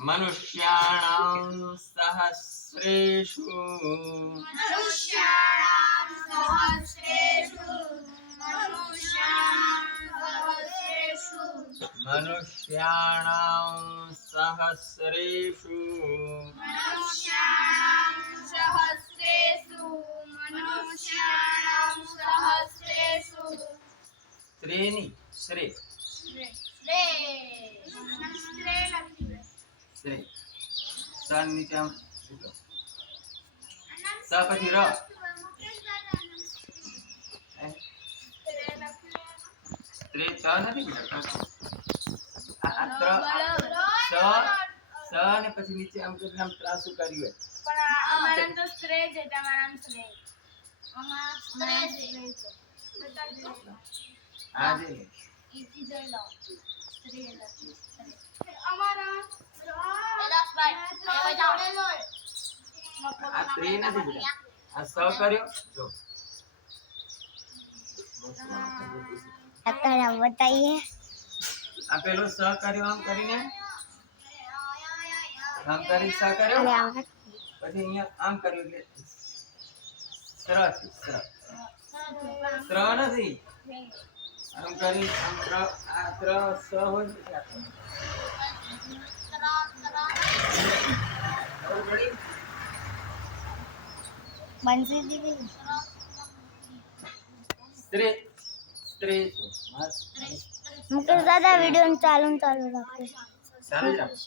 मनुष्याणां सहस्रेषु त्रीणि श्रे श्रे सन नीचे आम स પછી ર ત્રે સ નથી આ ત્ર સ ને પછી નીચે આમ કરીને આમ ત્રાસુ કર્યું પણ અમારા તો સ્ત્રે છે તમારા સ્ત્રે અમારા સ્ત્રે છે આ જે ઈથી જોઈ લો સ્ત્રે લખી અમારા એલાસ ભાઈ એ જાવ આ ત્રે નથી બેટા આ સ કર્યો જો અત્યારે બતાઈએ આ પેલો સ કર્યો આમ કરીને આમ કરી સ કર્યો અરે આમ પછી અહીંયા આમ કર્યું એટલે સ્ર થી સ્ર નથી આમ કરી આમ આ ત્ર સ હોય છે બંસી દીદી સ્ત્રી સ્ત્રી મુકેશ દાદા વિડિયો ચાલુ રાખો ચાલુ જ રાખ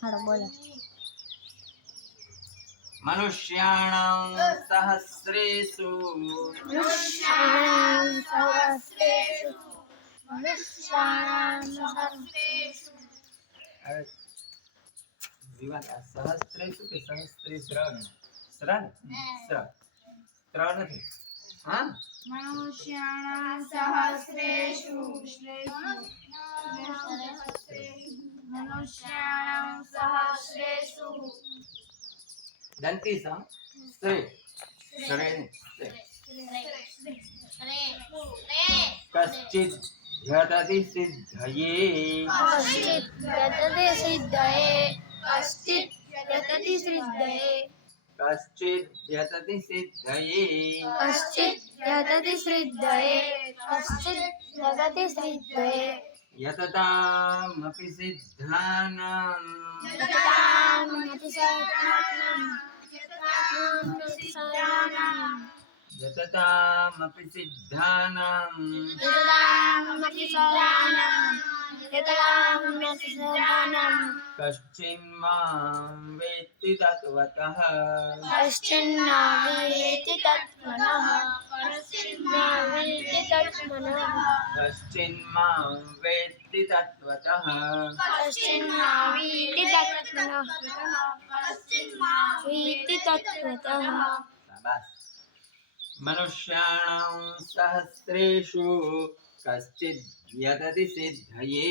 હાલો બોલો મનુષ્યાણાં સહસ્રેષુ હવે જીવન આ સહસ્રેષુ કે સહસ્ત્રેષ સ્ર ને સ્ર ત્રણ નથી હા મનુષ્યાણાં સહસ્રેષુ મનુષ્યાણાં સહસ્રેષુ દંતી સમ સ્ત્રી સ્ત્રી કશ્ચિદ યતતિ સિદ્ધયે કશ્ચિત યતતિ સિદ્ધયે કશ્ચિદ યતતિ સિદ્ધયે યતતામપि સિદ્ધાનાં यततामपि सिद्धानां कश्चिन्मां वेत्ति तत्त्वतः कश्चिन्मां वेत्ति तत्त्वतः शाबाश मनुष्याणां सहस्रेषु कश्चिद् यतति सिद्धये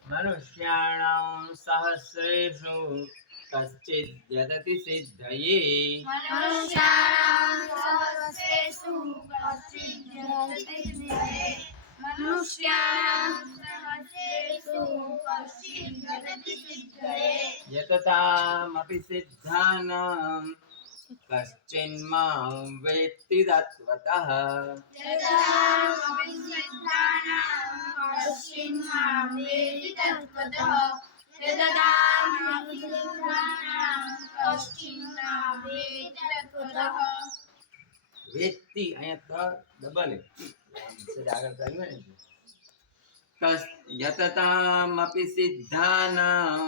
मनुष्याणां सहस्रेषु कश्चिद् यतति सिद्धये यततामपि सिद्धानां कश्चिन्मां वेत्ति तत्त्वतः वेत्ति અહીંયા ડબલ છે આગળ કર્યું ને यततामपि सिद्धानां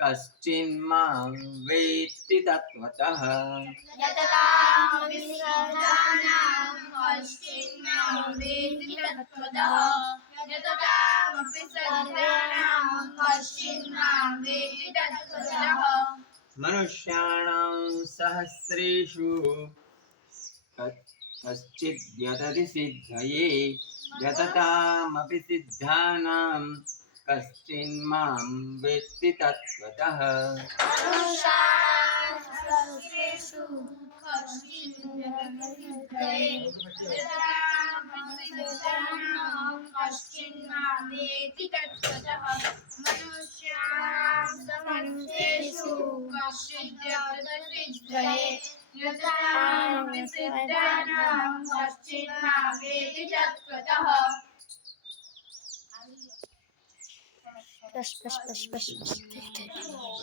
कश्चिन्मां वेत्ति तत्त्वतः मनुष्याणां सहस्रेषु कश्चिद् यतति सिद्धये यततामपि सिद्धानां कश्चिन्मां वेत्ति तत्त्वतः कश्चिन्नादेति तत्त्वतः मनुष्याणां समस्तेषु कश्चिज्जगदसिद्धये यथा सिद्धानां कश्चिन्नादेति तत्त्वतः बस बस बस बस बस